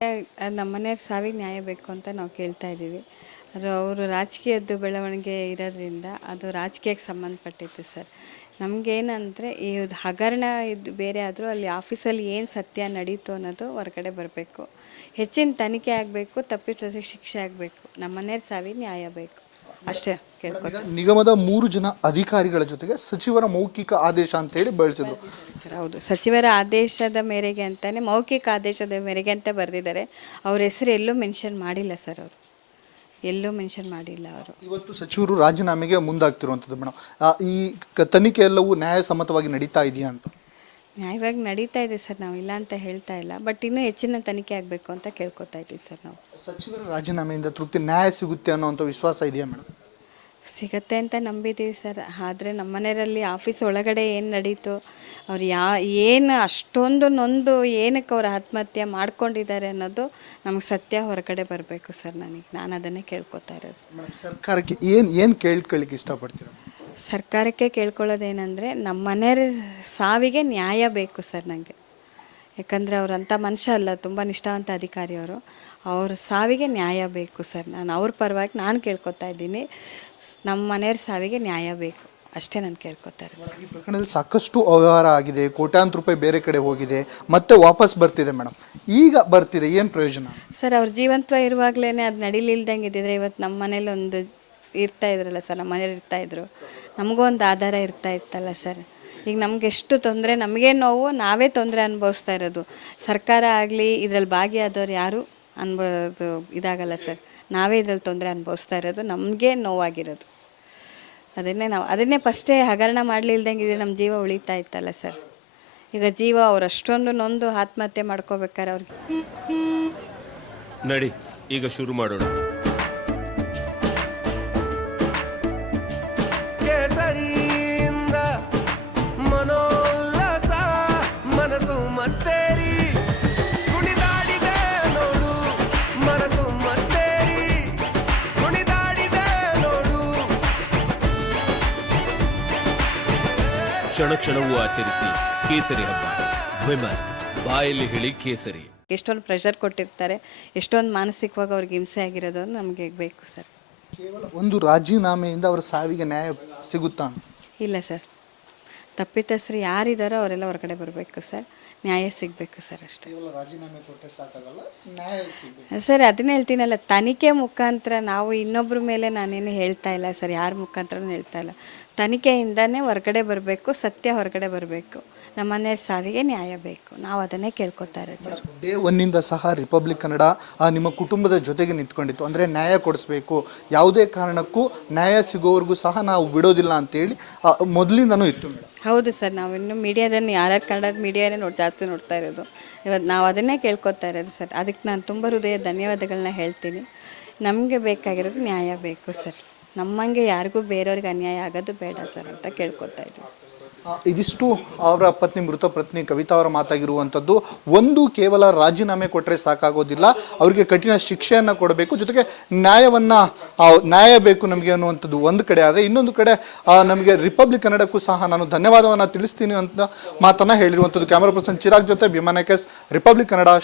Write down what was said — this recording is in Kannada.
ನಮ್ಮನೆಯವ್ರ ಸಾವಿಗೆ ನ್ಯಾಯ ಬೇಕು ಅಂತ ನಾವು ಕೇಳ್ತಾ ಇದ್ದೀವಿ. ಅದು ಅವರು ರಾಜಕೀಯದ್ದು ಬೆಳವಣಿಗೆ ಇರೋದ್ರಿಂದ ಅದು ರಾಜಕೀಯಕ್ಕೆ ಸಂಬಂಧಪಟ್ಟಿತ್ತು ಸರ್. ನಮಗೇನಂದರೆ ಈ ಹಗರಣ ಇದು ಬೇರೆ ಆದರೂ ಅಲ್ಲಿ ಆಫೀಸಲ್ಲಿ ಏನು ಸತ್ಯ ನಡೀತು ಅನ್ನೋದು ಹೊರಗಡೆ ಬರಬೇಕು. ಹೆಚ್ಚಿನ ತನಿಖೆ ಆಗಬೇಕು, ತಪ್ಪಿತಸ್ಥರಿಗೆ ಶಿಕ್ಷೆ ಆಗಬೇಕು. ನಮ್ಮನೆಯವ್ರ ಸಾವಿಗೆ ನ್ಯಾಯ ಬೇಕು ಅಷ್ಟೇ ಕೇಳ್ಕೊತಾರೆ. ನಿಗಮದ 3 ಜನ ಅಧಿಕಾರಿಗಳ ಜೊತೆಗೆ ಸಚಿವರ ಮೌಖಿಕ ಆದೇಶ ಅಂತ ಹೇಳಿ ಬಳಸಿದ್ರು ಸರ್. ಹೌದು, ಸಚಿವರ ಆದೇಶದ ಮೇರೆಗೆ ಅಂತಾನೆ, ಮೌಖಿಕ ಆದೇಶದ ಮೇರೆಗೆ ಅಂತ ಬರೆದಿದ್ದಾರೆ. ಅವ್ರ ಹೆಸರು ಎಲ್ಲೂ ಮೆನ್ಷನ್ ಮಾಡಿಲ್ಲ ಸರ್. ಅವರು ಎಲ್ಲೂ ಮೆನ್ಷನ್ ಮಾಡಿಲ್ಲ. ಅವರು ಇವತ್ತು ಸಚಿವರು ರಾಜೀನಾಮೆಗೆ ಮುಂದಾಗ್ತಿರುವಂಥದ್ದು ಮೇಡಮ್. ಈ ತನಿಖೆ ಎಲ್ಲವೂ ನ್ಯಾಯಸಮ್ಮತವಾಗಿ ನಡೀತಾ ಇದೆಯಾ ಅಂತ? ನ್ಯಾಯವಾಗಿ ನಡೀತಾ ಇದೆ ಸರ್, ನಾವು ಇಲ್ಲ ಅಂತ ಹೇಳ್ತಾ ಇಲ್ಲ. ಬಟ್ ಇನ್ನೂ ಹೆಚ್ಚಿನ ತನಿಖೆ ಆಗಬೇಕು ಅಂತ ಕೇಳ್ಕೊತಾ ಇದ್ದೀವಿ ಸರ್. ನಾವು ಸಚಿವರ ರಾಜೀನಾಮೆಯಿಂದ ತೃಪ್ತಿ ನ್ಯಾಯ ಸಿಗುತ್ತೆ ಅನ್ನೋಂಥ ವಿಶ್ವಾಸ ಇದೆಯಾ ಮೇಡಮ್? ಸಿಗತ್ತೆ ಅಂತ ನಂಬಿದ್ದೀವಿ ಸರ್. ಆದರೆ ನಮ್ಮ ಮನೆಯಲ್ಲಿ ಆಫೀಸ್ ಒಳಗಡೆ ಏನು ನಡೀತು, ಅವ್ರು ಏನು ಅಷ್ಟೊಂದು ನೊಂದು ಏನಕ್ಕೆ ಅವ್ರು ಆತ್ಮಹತ್ಯೆ ಮಾಡ್ಕೊಂಡಿದ್ದಾರೆ ಅನ್ನೋದು ನಮಗೆ ಸತ್ಯ ಹೊರಗಡೆ ಬರಬೇಕು ಸರ್. ನಾನು ಅದನ್ನೇ ಕೇಳ್ಕೊತಾ ಇರೋದು. ಸರ್ಕಾರಕ್ಕೆ ಏನು ಕೇಳ್ಕೊಳ್ಳಿಕ್ಕೆ ಇಷ್ಟಪಡ್ತೀರಾ? ಸರ್ಕಾರಕ್ಕೆ ಕೇಳ್ಕೊಳ್ಳೋದೇನೆಂದರೆ ನಮ್ಮ ಮನೆಯವ್ರ ಸಾವಿಗೆ ನ್ಯಾಯ ಬೇಕು ಸರ್ ನನಗೆ. ಯಾಕಂದರೆ ಅವರಂಥ ಮನುಷ್ಯ ಅಲ್ಲ, ತುಂಬ ನಿಷ್ಠಾವಂತ ಅಧಿಕಾರಿ ಅವರು. ಅವ್ರ ಸಾವಿಗೆ ನ್ಯಾಯ ಬೇಕು ಸರ್. ನಾನು ಅವ್ರ ಪರವಾಗಿ ನಾನು ಕೇಳ್ಕೊತಾ ಇದ್ದೀನಿ. ನಮ್ಮ ಮನೆಯವ್ರ ಸಾವಿಗೆ ನ್ಯಾಯ ಬೇಕು ಅಷ್ಟೇ ನಾನು ಕೇಳ್ಕೊತಾ ಇರೋದು. ಈ ಪ್ರಕರಣದಲ್ಲಿ ಸಾಕಷ್ಟು ಅವ್ಯವಹಾರ ಆಗಿದೆ, ಕೋಟ್ಯಾಂತರ ರೂಪಾಯಿ ಬೇರೆ ಕಡೆ ಹೋಗಿದೆ, ಮತ್ತೆ ವಾಪಸ್ ಬರ್ತಿದೆ ಮೇಡಮ್. ಈಗ ಬರ್ತಿದೆ, ಏನು ಪ್ರಯೋಜನ ಸರ್? ಅವ್ರ ಜೀವಂತ ಇರುವಾಗಲೇ ಅದು ನಡಿಲಿಲ್ದಂಗೆ ಇದ್ದಿದ್ರೆ ಇವತ್ತು ನಮ್ಮ ಮನೇಲಿ ಒಂದು ಇರ್ತಾ ಇದ್ರಲ್ಲ ಸರ್, ನಮ್ಮ ಮನೇಲಿ ಇರ್ತಾಯಿದ್ರು, ನಮಗೂ ಒಂದು ಆಧಾರ ಇರ್ತಾ ಇತ್ತಲ್ಲ ಸರ್. ಈಗ ನಮ್ಗೆ ಎಷ್ಟು ತೊಂದರೆ, ನಮಗೇ ನೋವು, ನಾವೇ ತೊಂದರೆ ಅನುಭವಿಸ್ತಾ ಇರೋದು. ಸರ್ಕಾರ ಆಗಲಿ ಇದರಲ್ಲಿ ಭಾಗಿಯಾದವ್ರು ಯಾರೂ ಅನ್ಬೋದು ಇದಾಗಲ್ಲ ಸರ್. ನಾವೇ ಇದರಲ್ಲಿ ತೊಂದರೆ ಅನುಭವಿಸ್ತಾ ಇರೋದು, ನಮಗೆ ನೋವಾಗಿರೋದು. ಅದನ್ನೇ ಫಸ್ಟೇ ಹಗರಣ ಮಾಡಲಿಲ್ದಂಗೆ ಇದ್ರೆ ನಮ್ಮ ಜೀವ ಉಳಿತಾ ಇತ್ತಲ್ಲ ಸರ್. ಈಗ ಜೀವ ಅವ್ರು ಅಷ್ಟೊಂದು ನೊಂದು ಆತ್ಮಹತ್ಯೆ ಮಾಡ್ಕೋಬೇಕಾರೆ ಅವ್ರಿಗೆ ನಡಿ ಈಗ ಶುರು ಮಾಡೋಣ. ಮನೋಲ್ಲಾಸ ಮನಸ್ಸು ಮತ್ತೇರಿ ಕುಣಿದಾಡಿದೆ ನೋಡು, ಮನಸ್ಸು ಮತ್ತೇರಿ ಕುಣಿದಾಡಿದೆ ನೋಡು. ಕ್ಷಣ ಕ್ಷಣವೂ ಆಚರಿಸಿ ಕೇಸರಿ ಹಬ್ಬ. ವಿಮಲ್ ಬಾಯಲ್ಲಿ ಹೇಳಿ ಕೇಸರಿ. ಎಷ್ಟೊಂದು ಪ್ರೆಷರ್ ಕೊಟ್ಟಿರ್ತಾರೆ, ಎಷ್ಟೊಂದು ಮಾನಸಿಕವಾಗಿ ಅವ್ರಿಗೆ ಹಿಂಸೆ ಆಗಿರೋದು ನಮಗೆ ಬೇಕು ಸರ್. ಕೇವಲ ಒಂದು ರಾಜೀನಾಮೆಯಿಂದ ಅವರ ಸಾವಿಗೆ ನ್ಯಾಯ ಸಿಗುತ್ತಾ? ಇಲ್ಲ ಸರ್, ತಪ್ಪಿತಸ್ಥರು ಯಾರಿದ್ದಾರೋ ಅವರೆಲ್ಲ ಹೊರಗಡೆ ಬರಬೇಕು ಸರ್, ನ್ಯಾಯ ಸಿಗಬೇಕು ಸರ್ ಅಷ್ಟೇ. ರಾಜೀನಾಮೆ ಕೊಟ್ಟರೆ ಸಾಕಾಗಲ್ಲ, ನ್ಯಾಯ ಸಿಗಬೇಕು ಸರ್. ಅದನ್ನೇ ಹೇಳ್ತೀನಲ್ಲ, ತನಿಖೆ ಮುಖಾಂತರ ನಾವು ಇನ್ನೊಬ್ಬರ ಮೇಲೆ ನಾನೇನು ಹೇಳ್ತಾ ಇಲ್ಲ ಸರ್, ಯಾರ ಮುಖಾಂತರನೂ ಹೇಳ್ತಾ ಇಲ್ಲ. ತನಿಖೆಯಿಂದನೇ ಹೊರಗಡೆ ಬರಬೇಕು, ಸತ್ಯ ಹೊರಗಡೆ ಬರಬೇಕು. ನಮ್ಮ ಮನೆಯ ಸಾವಿಗೆ ನ್ಯಾಯ ಬೇಕು, ನಾವು ಅದನ್ನೇ ಕೇಳ್ಕೊತಾರೆ ಸರ್. ಡೇ ಒನ್ನಿಂದ ಸಹ ರಿಪಬ್ಲಿಕ್ ಕನ್ನಡ ನಿಮ್ಮ ಕುಟುಂಬದ ಜೊತೆಗೆ ನಿಂತ್ಕೊಂಡಿತ್ತು. ಅಂದರೆ ನ್ಯಾಯ ಕೊಡಿಸ್ಬೇಕು, ಯಾವುದೇ ಕಾರಣಕ್ಕೂ ನ್ಯಾಯ ಸಿಗೋವರೆಗೂ ಸಹ ನಾವು ಬಿಡೋದಿಲ್ಲ ಅಂತೇಳಿ ಮೊದಲಿಂದನೂ ಇತ್ತು ಮೇಡಮ್. ಹೌದು ಸರ್, ನಾವು ಇನ್ನು ಮೀಡಿಯಾದಲ್ಲಿ ಯಾರ್ಯಾರು ಕನ್ನಡದ ಮೀಡಿಯಾನೇ ಜಾಸ್ತಿ ನೋಡ್ತಾ ಇರೋದು. ಇವತ್ತು ನಾವು ಅದನ್ನೇ ಕೇಳ್ಕೊತಾ ಇರೋದು ಸರ್. ಅದಕ್ಕೆ ನಾನು ತುಂಬ ಹೃದಯ ಧನ್ಯವಾದಗಳನ್ನ ಹೇಳ್ತೀನಿ. ನಮಗೆ ಬೇಕಾಗಿರೋದು ನ್ಯಾಯ ಬೇಕು ಸರ್. ನಮ್ಮಂಗೆ ಯಾರಿಗೂ ಬೇರೆಯವ್ರಿಗೆ ಅನ್ಯಾಯ ಆಗೋದು ಬೇಡ ಸರ್ ಅಂತ ಕೇಳ್ಕೊತಾ ಇದ್ದೀವಿ. ಇದಿಷ್ಟು ಅವರ ಪತ್ನಿ, ಮೃತ ಪತ್ನಿ ಕವಿತಾ ಅವರ ಮಾತಾಗಿರುವಂಥದ್ದು. ಒಂದು ಕೇವಲ ರಾಜೀನಾಮೆ ಕೊಟ್ಟರೆ ಸಾಕಾಗೋದಿಲ್ಲ, ಅವರಿಗೆ ಕಠಿಣ ಶಿಕ್ಷೆಯನ್ನು ಕೊಡಬೇಕು, ಜೊತೆಗೆ ನ್ಯಾಯ ಬೇಕು ನಮಗೆ ಅನ್ನುವಂಥದ್ದು ಒಂದು ಕಡೆ. ಆದರೆ ಇನ್ನೊಂದು ಕಡೆ ನಮಗೆ ರಿಪಬ್ಲಿಕ್ ಕನ್ನಡಕ್ಕೂ ಸಹ ನಾನು ಧನ್ಯವಾದವನ್ನು ತಿಳಿಸ್ತೀನಿ ಅಂತ ಮಾತನ್ನು ಹೇಳಿರುವಂಥದ್ದು. ಕ್ಯಾಮರಾ ಪರ್ಸನ್ ಚಿರಾಗ್ ಜೊತೆ ಭೀಮಾ ನಾಯಕ್, ರಿಪಬ್ಲಿಕ್ ಕನ್ನಡ.